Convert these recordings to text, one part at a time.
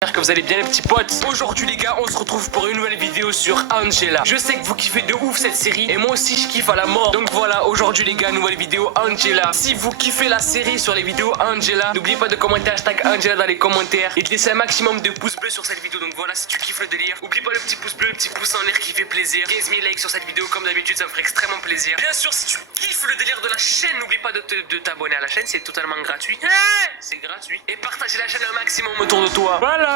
J'espère que vous allez bien les petits potes. Aujourd'hui les gars, on se retrouve pour une nouvelle vidéo sur Angela. Je sais que vous kiffez de ouf cette série et moi aussi je kiffe à la mort. Donc voilà, aujourd'hui les gars, nouvelle vidéo Angela. Si vous kiffez la série sur les vidéos Angela, n'oubliez pas de commenter hashtag Angela dans les commentaires et de laisser un maximum de pouces bleus sur cette vidéo. Donc voilà, si tu kiffes le délire, n'oublie pas le petit pouce bleu, le petit pouce en l'air qui fait plaisir. 15 000 likes sur cette vidéo comme d'habitude, ça me ferait extrêmement plaisir. Bien sûr, si tu kiffes le délire de la chaîne, n'oublie pas de t'abonner à la chaîne, c'est totalement gratuit. C'est gratuit. Et partage la chaîne un maximum autour de toi. Voilà.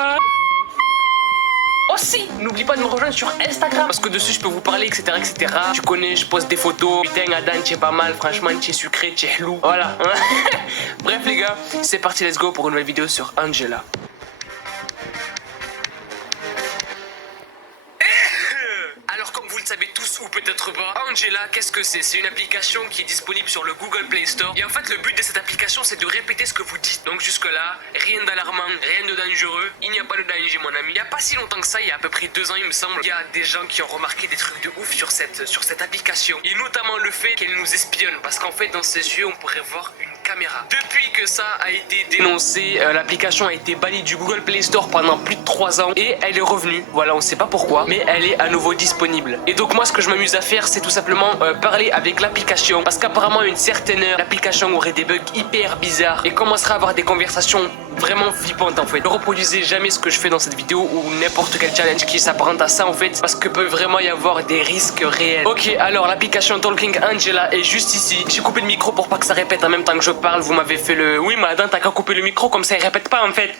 Aussi, n'oublie pas de me rejoindre sur Instagram parce que dessus je peux vous parler, etc. etc. Tu connais, je poste des photos. Putain, Adan, tu es pas mal, franchement, tu es sucré, tu es hlou. Voilà. Bref, les gars, c'est parti, let's go pour une nouvelle vidéo sur Angela. Alors comme vous le savez tous ou peut-être pas, Angela, qu'est-ce que c'est? C'est une application qui est disponible sur le Google Play Store. Et en fait le but de cette application c'est de répéter ce que vous dites. Donc jusque là, rien d'alarmant, rien de dangereux. Il n'y a pas de danger mon ami. Il n'y a pas si longtemps que ça, il y a à peu près 2 ans il me semble, il y a des gens qui ont remarqué des trucs de ouf sur cette application. Et notamment le fait qu'elle nous espionne. Parce qu'en fait dans ses yeux on pourrait voir une caméra. Depuis que ça a été dénoncé, l'application a été bannie du Google Play Store pendant plus de 3 ans et elle est revenue. Voilà, on sait pas pourquoi, mais elle est à nouveau disponible. Et donc moi ce que je m'amuse à faire c'est tout simplement parler avec l'application parce qu'apparemment à une certaine heure l'application aurait des bugs hyper bizarres et commencerait à avoir des conversations vraiment flippantes en fait. Ne reproduisez jamais ce que je fais dans cette vidéo ou n'importe quel challenge qui s'apparente à ça en fait parce que peut vraiment y avoir des risques réels. Ok, alors l'application Talking Angela est juste ici. J'ai coupé le micro pour pas que ça répète en même temps que je parle. Vous m'avez fait le... Oui madame, t'as qu'à couper le micro comme ça il répète pas en fait.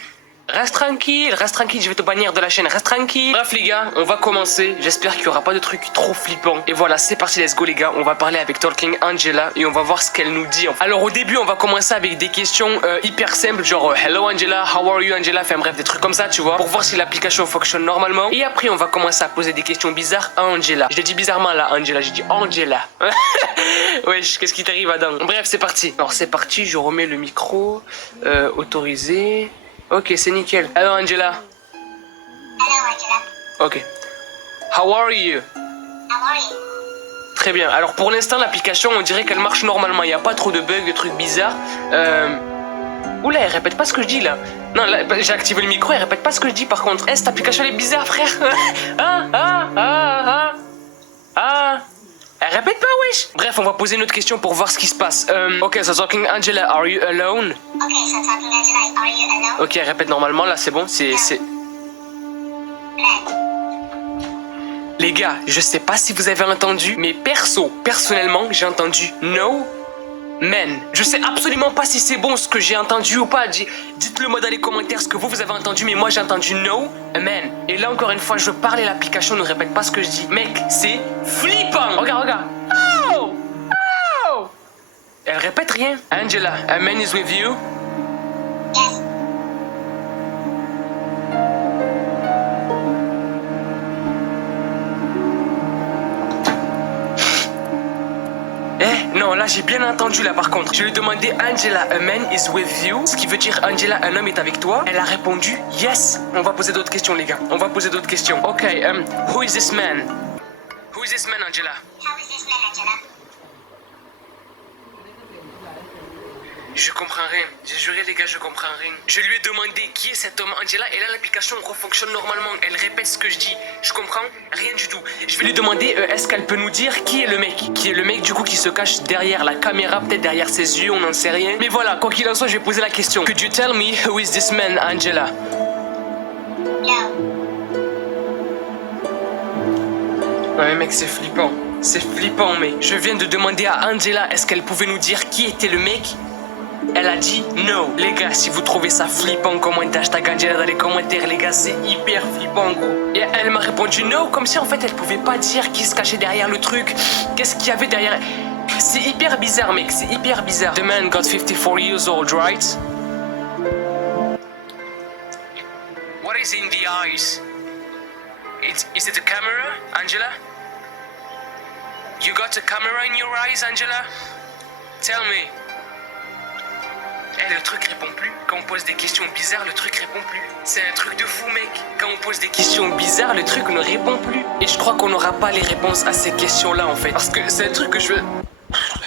Reste tranquille, je vais te bannir de la chaîne, reste tranquille. Bref les gars, on va commencer. J'espère qu'il n'y aura pas de trucs trop flippants. Et voilà, c'est parti, let's go les gars. On va parler avec Talking Angela et on va voir ce qu'elle nous dit. Alors au début, on va commencer avec des questions hyper simples, genre Hello Angela, how are you Angela, enfin bref, des trucs comme ça, tu vois, pour voir si l'application fonctionne normalement. Et après, on va commencer à poser des questions bizarres à Angela. Je l'ai dit bizarrement là, Angela, j'ai dit Angela. Wesh, qu'est-ce qui t'arrive Adam? Bref, c'est parti. Alors c'est parti, je remets le micro, autorisé. Ok, c'est nickel. Alors Angela. Hello Angela. Ok. How are you? How are you? Très bien. Alors pour l'instant, l'application, on dirait qu'elle marche normalement. Il n'y a pas trop de bugs, de trucs bizarres. Oula, elle répète pas ce que je dis là. Non, là, j'ai activé le micro, elle répète pas ce que je dis par contre. Cette application elle est bizarre, frère. Elle répète pas, wesh. Bref, on va poser une autre question pour voir ce qui se passe. Ok, so talking Angela, are you alone? Okay, so talking Angela, are you alone? Ok, elle répète normalement, là c'est bon, c'est... Les gars, je sais pas si vous avez entendu, mais personnellement, j'ai entendu no man. Je sais absolument pas si c'est bon ce que j'ai entendu ou pas. Dites-le moi dans les commentaires ce que vous avez entendu, mais moi j'ai entendu no man. Et là encore une fois, je parle et l'application ne répète pas ce que je dis. Mec, c'est flippant. Regarde. Oh! Oh! Elle répète rien. Angela, a man is with you? Yes. Non, là j'ai bien entendu là par contre. Je lui ai demandé Angela, a man is with you, ce qui veut dire Angela, un homme est avec toi. Elle a répondu yes. On va poser d'autres questions les gars. On va poser d'autres questions. Ok, who is this man? Who is this man Angela? How is this man, Angela? Je comprends rien. J'ai juré les gars, je comprends rien. Je lui ai demandé qui est cet homme Angela et là l'application refonctionne normalement. Elle répète ce que je dis. Je comprends rien du tout. Je vais lui demander est-ce qu'elle peut nous dire qui est le mec? Qui est le mec du coup qui se cache derrière la caméra, peut-être derrière ses yeux, on n'en sait rien. Mais voilà, quoi qu'il en soit, je vais poser la question. Could you tell me who is this man Angela? No. Non mais mec, c'est flippant. C'est flippant mec. Je viens de demander à Angela est-ce qu'elle pouvait nous dire qui était le mec? Elle a dit no. Les gars, si vous trouvez ça flippant, commentez hashtag Angela dans les commentaires, les gars, c'est hyper flippant, gros. Et elle m'a répondu no, comme si en fait elle pouvait pas dire qui se cachait derrière le truc. Qu'est-ce qu'il y avait derrière? C'est hyper bizarre, mec, c'est hyper bizarre. The man got 54 years old, right? What is in the eyes? Is it a camera, Angela? You got a camera in your eyes, Angela? Tell me. Le truc répond plus. Quand on pose des questions bizarres, le truc répond plus. C'est un truc de fou, mec. Quand on pose des questions bizarres, le truc ne répond plus. Et je crois qu'on n'aura pas les réponses à ces questions-là, en fait. Parce que c'est un truc que je veux...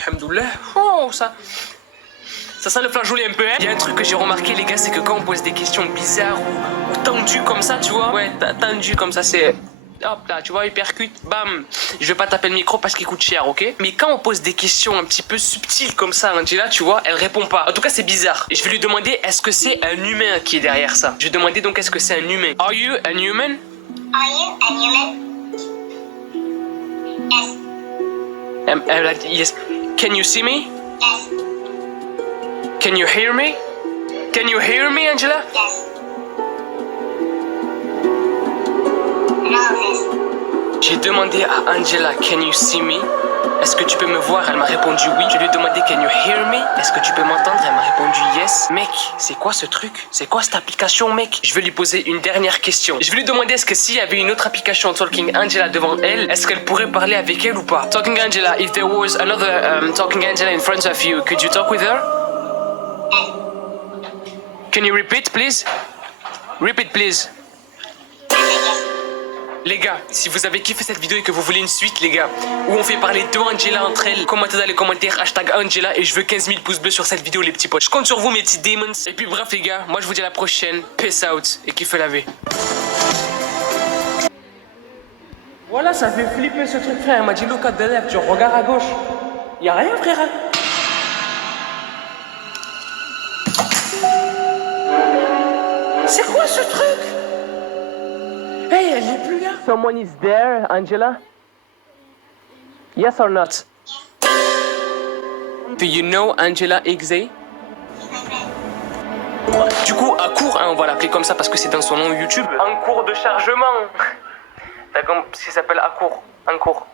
Alhamdoulilah. Oh, ça Ça sent le flageolet un peu, hein. Il y a un truc que j'ai remarqué, les gars, c'est que quand on pose des questions bizarres ou tendues comme ça, tu vois. Ouais, tendues comme ça, c'est... Hop là, tu vois, hypercute, bam. Je vais pas taper le micro parce qu'il coûte cher, ok? Mais quand on pose des questions un petit peu subtiles comme ça, Angela, tu vois, elle répond pas. En tout cas, c'est bizarre. Et je vais lui demander, est-ce que c'est un humain qui est derrière ça? Je vais demander donc, est-ce que c'est un humain? Are you an human? Are you a human? Yes. Yes. Can you see me? Yes. Can you hear me? Can you hear me, Angela? Yes. And all of this. J'ai demandé à Angela, can you see me? Est-ce que tu peux me voir? Elle m'a répondu oui. Je lui ai demandé, can you hear me? Est-ce que tu peux m'entendre? Elle m'a répondu yes. Mec, c'est quoi ce truc? C'est quoi cette application, mec? Je vais lui poser une dernière question. Je vais lui demander, est-ce que s'il y avait une autre application Talking Angela devant elle, est-ce qu'elle pourrait parler avec elle ou pas? Talking Angela, if there was another Talking Angela in front of you, could you talk with her? Can you repeat, please? Repeat, please. Les gars, si vous avez kiffé cette vidéo et que vous voulez une suite, les gars, où on fait parler deux Angela entre elles, commentez dans les commentaires hashtag Angela et je veux 15 000 pouces bleus sur cette vidéo, les petits potes. Je compte sur vous, mes petits demons. Et puis bref, les gars, moi je vous dis à la prochaine. Peace out et kiffez la vie. Voilà, ça fait flipper ce truc, frère. Elle m'a dit look at the left, tu regardes à gauche. Y'a rien, frère. C'est quoi ce truc? Hey, elle n'est plus là. Someone is there, Angela? Yes or not? Do you know Angela Exe? Du coup, à court, hein, on va l'appeler comme ça parce que c'est dans son nom YouTube. En cours de chargement. T'as compris ce qui s'appelle à court. En cours.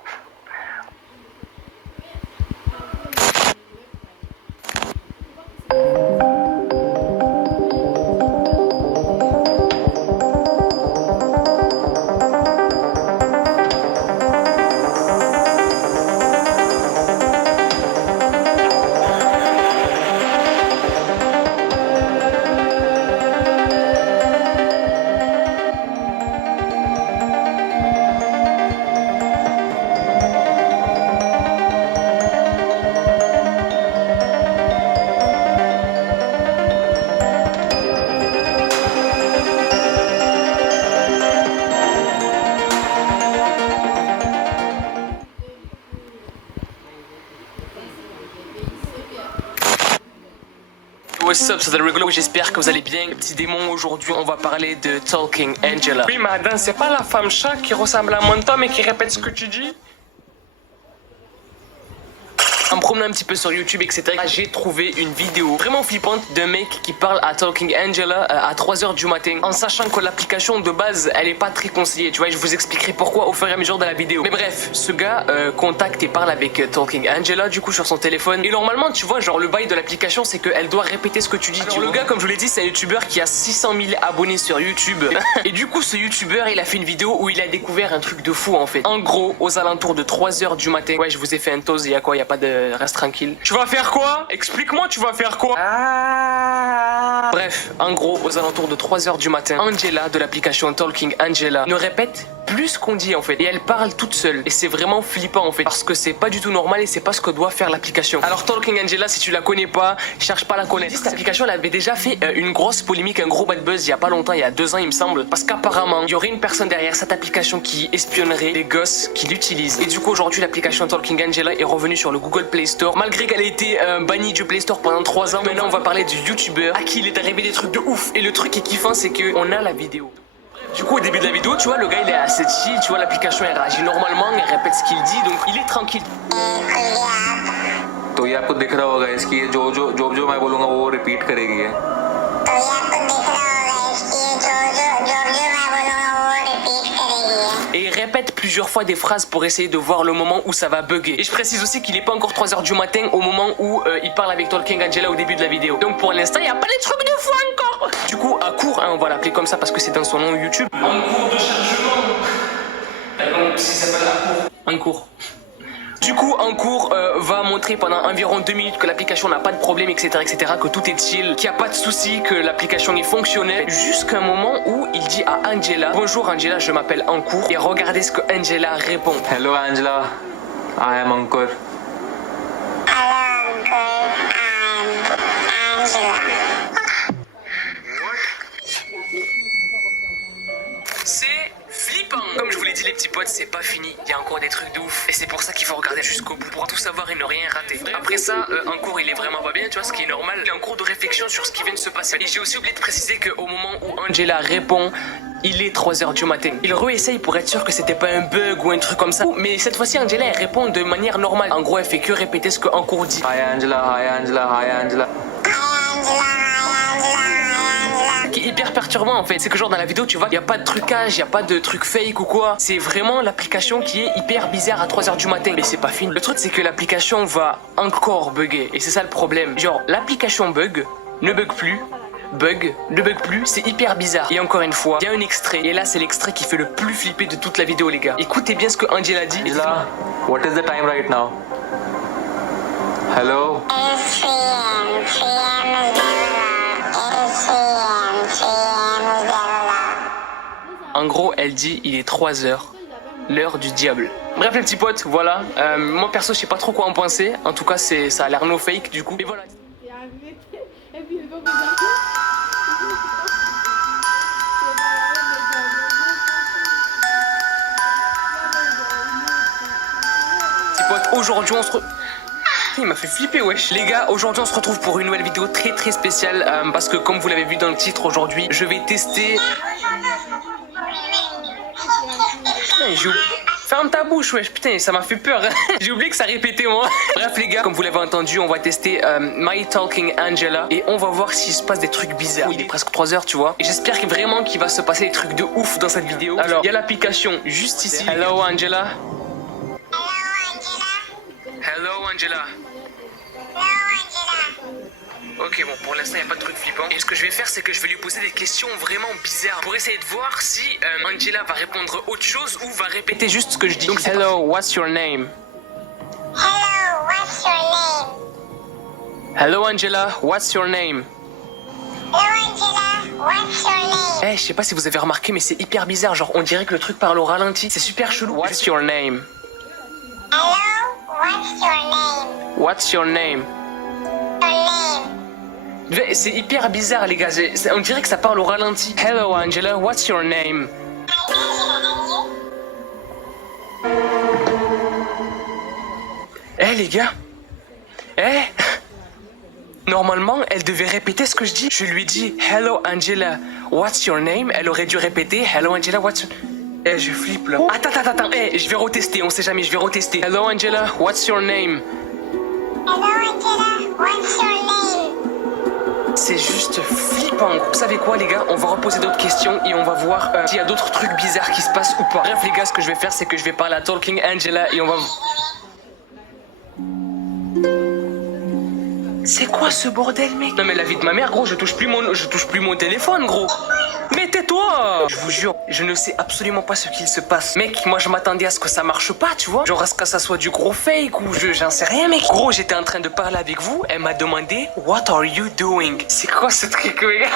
What's up, c'est Rigolo, j'espère que vous allez bien. Petit démon, aujourd'hui on va parler de Talking Angela. Oui, madame, c'est pas la femme chat qui ressemble à Monta mais qui répète ce que tu dis? En me promenant un petit peu sur YouTube, etc., j'ai trouvé une vidéo vraiment flippante d'un mec qui parle à Talking Angela à 3h du matin, en sachant que l'application de base, elle est pas très conseillée, tu vois, je vous expliquerai pourquoi au fur et à mesure de la vidéo. Mais bref, ce gars contacte et parle avec Talking Angela, du coup, sur son téléphone. Et normalement, tu vois, genre, le bail de l'application, c'est qu'elle doit répéter ce que tu dis. Alors, le gars, comme je vous l'ai dit, c'est un YouTuber qui a 600 000 abonnés sur YouTube. Et du coup, ce YouTuber, il a fait une vidéo où il a découvert un truc de fou, en fait. En gros, aux alentours de 3h du matin, ouais, je vous ai fait un toast, il y a quoi? Il y a pas de... Reste tranquille. Tu vas faire quoi? Explique-moi, tu vas faire quoi? Bref, en gros, aux alentours de 3h du matin, Angela de l'application Talking Angela ne répète plus ce qu'on dit en fait. Et elle parle toute seule. Et c'est vraiment flippant en fait. Parce que c'est pas du tout normal et c'est pas ce que doit faire l'application. Alors Talking Angela, si tu la connais pas, cherche pas à la connaître. Cette application, elle avait déjà fait une grosse polémique, un gros bad buzz il y a pas longtemps, il y a 2 ans il me semble. Parce qu'apparemment, il y aurait une personne derrière cette application qui espionnerait les gosses qui l'utilisent. Et du coup, aujourd'hui, l'application Talking Angela est revenue sur le Google Play Store. Malgré qu'elle ait été bannie du Play Store pendant 3 ans, maintenant on va parler du YouTuber à qui il est arrivé des trucs de ouf. Et le truc qui est kiffant, c'est qu'on a la vidéo. Du coup, au début de la vidéo, tu vois, le gars il est assez chill, tu vois, l'application elle réagit normalement, elle répète ce qu'il dit, donc il est tranquille. तो ये आपको दिख रहा होगा इसकी जो जो जो जो मैं बोलूँगा वो रिपीट करेगी है तो ये आपको दिख रहा होगा इसकी जो मैं बोलूँगा वो रिपीट करेगी है. Et il répète plusieurs fois des phrases pour essayer de voir le moment où ça va bugger. Et je précise aussi qu'il n'est pas encore 3h du matin au moment où il parle avec Talking Angela au début de la vidéo. Donc pour l'instant, il n'y a pas les trucs de fou encore. Du coup, à court, hein, on va l'appeler comme ça parce que c'est dans son nom YouTube. En cours de chargement. Donc, ça s'appelle à court. En cours. Du coup, en cours, va montrer pendant environ 2 minutes que l'application n'a pas de problème, etc., etc., que tout est chill, qu'il n'y a pas de souci, que l'application est fonctionnelle, jusqu'à un moment où il dit à Angela, bonjour Angela, je m'appelle Ankur, et regardez ce que Angela répond. Hello Angela, I am Ankur. Hello, Uncle. I'm C'est flippant. Comme je vous l'ai dit les petits potes, c'est pas fini. Il y a encore des trucs de ouf. Et c'est pour ça qu'il faut regarder jusqu'au bout pour tout savoir et ne rien rater. Après ça, en cours il est vraiment pas bien, tu vois, ce qui est normal. Il est en cours de réflexion sur ce qui vient de se passer. Et j'ai aussi oublié de préciser qu'au moment où Angela répond, il est 3h du matin. Il réessaye pour être sûr que c'était pas un bug ou un truc comme ça. Mais cette fois-ci, Angela, elle répond de manière normale. En gros, elle fait que répéter ce que Ancour dit. Hi Angela, hi Angela, hi Angela. Ce qui est hyper perturbant en fait, c'est que genre dans la vidéo tu vois, il n'y a pas de trucage, il n'y a pas de truc fake ou quoi. C'est vraiment l'application qui est hyper bizarre à 3h du matin. Mais c'est pas fini. Le truc c'est que l'application va encore bugger. Et c'est ça le problème. Genre l'application bug, ne bug plus. Bug, ne bug plus, c'est hyper bizarre. Et encore une fois, il y a un extrait. Et là, c'est l'extrait qui fait le plus flipper de toute la vidéo, les gars. Écoutez bien ce que Angela dit. Angela, what is the time right now? Hello? En gros, elle dit il est 3h, l'heure du diable. Bref les petits potes, voilà. Moi perso, je sais pas trop quoi en penser. En tout cas, ça a l'air no fake du coup. Et voilà. Petits potes, aujourd'hui on se il m'a fait flipper wesh. Les gars, aujourd'hui on se retrouve pour une nouvelle vidéo très spéciale parce que comme vous l'avez vu dans le titre aujourd'hui, je vais tester... Putain, ferme ta bouche wesh, putain ça m'a fait peur. J'ai oublié que ça répétait moi. Bref les gars, comme vous l'avez entendu, on va tester My Talking Angela et on va voir s'il se passe des trucs bizarres. Il est presque 3h tu vois. Et j'espère vraiment qu'il va se passer des trucs de ouf dans cette vidéo. Alors, il y a l'application juste ici. Hello Angela. Hello Angela. Ok bon, pour l'instant il n'y a pas de truc flippant. Et ce que je vais faire c'est que je vais lui poser des questions vraiment bizarres pour essayer de voir si Angela va répondre autre chose ou va répéter juste ce que je dis. Donc hello, what's your name? Hello, what's your name? Hello Angela, what's your name? Hello, Angela, what's your name? Eh, je sais pas si vous avez remarqué mais c'est hyper bizarre, genre on dirait que le truc parle au ralenti. C'est super chelou. What's your name? Hello, what's your name? What's your name? Your name. C'est hyper bizarre les gars, on dirait que ça parle au ralenti. Hello Angela, what's your name? Eh les gars, normalement elle devait répéter ce que je dis. Je lui dis hello Angela, what's your name? Elle aurait dû répéter hello Angela, what's your... je flippe là. Attends, je vais retester, on sait jamais, je vais retester. Hello Angela, what's your name? Hello, Angela, what's your name? C'est juste flippant. Vous savez quoi les gars, on va reposer d'autres questions et on va voir s'il y a d'autres trucs bizarres qui se passent ou pas. Bref les gars, ce que je vais faire c'est que je vais parler à Talking Angela et on va... C'est quoi ce bordel mec? Non mais la vie de ma mère gros, je touche plus mon téléphone gros. Mais tais-toi! Je vous jure, je ne sais absolument pas ce qu'il se passe. Mec, moi je m'attendais à ce que ça marche pas, tu vois. Genre à ce que ça soit du gros fake ou j'en sais rien mec. Gros, j'étais en train de parler avec vous, elle m'a demandé what are you doing? C'est quoi ce truc mec?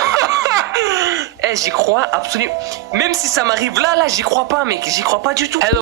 J'y crois absolument. Même si ça m'arrive là, j'y crois pas mec, j'y crois pas du tout. Hello.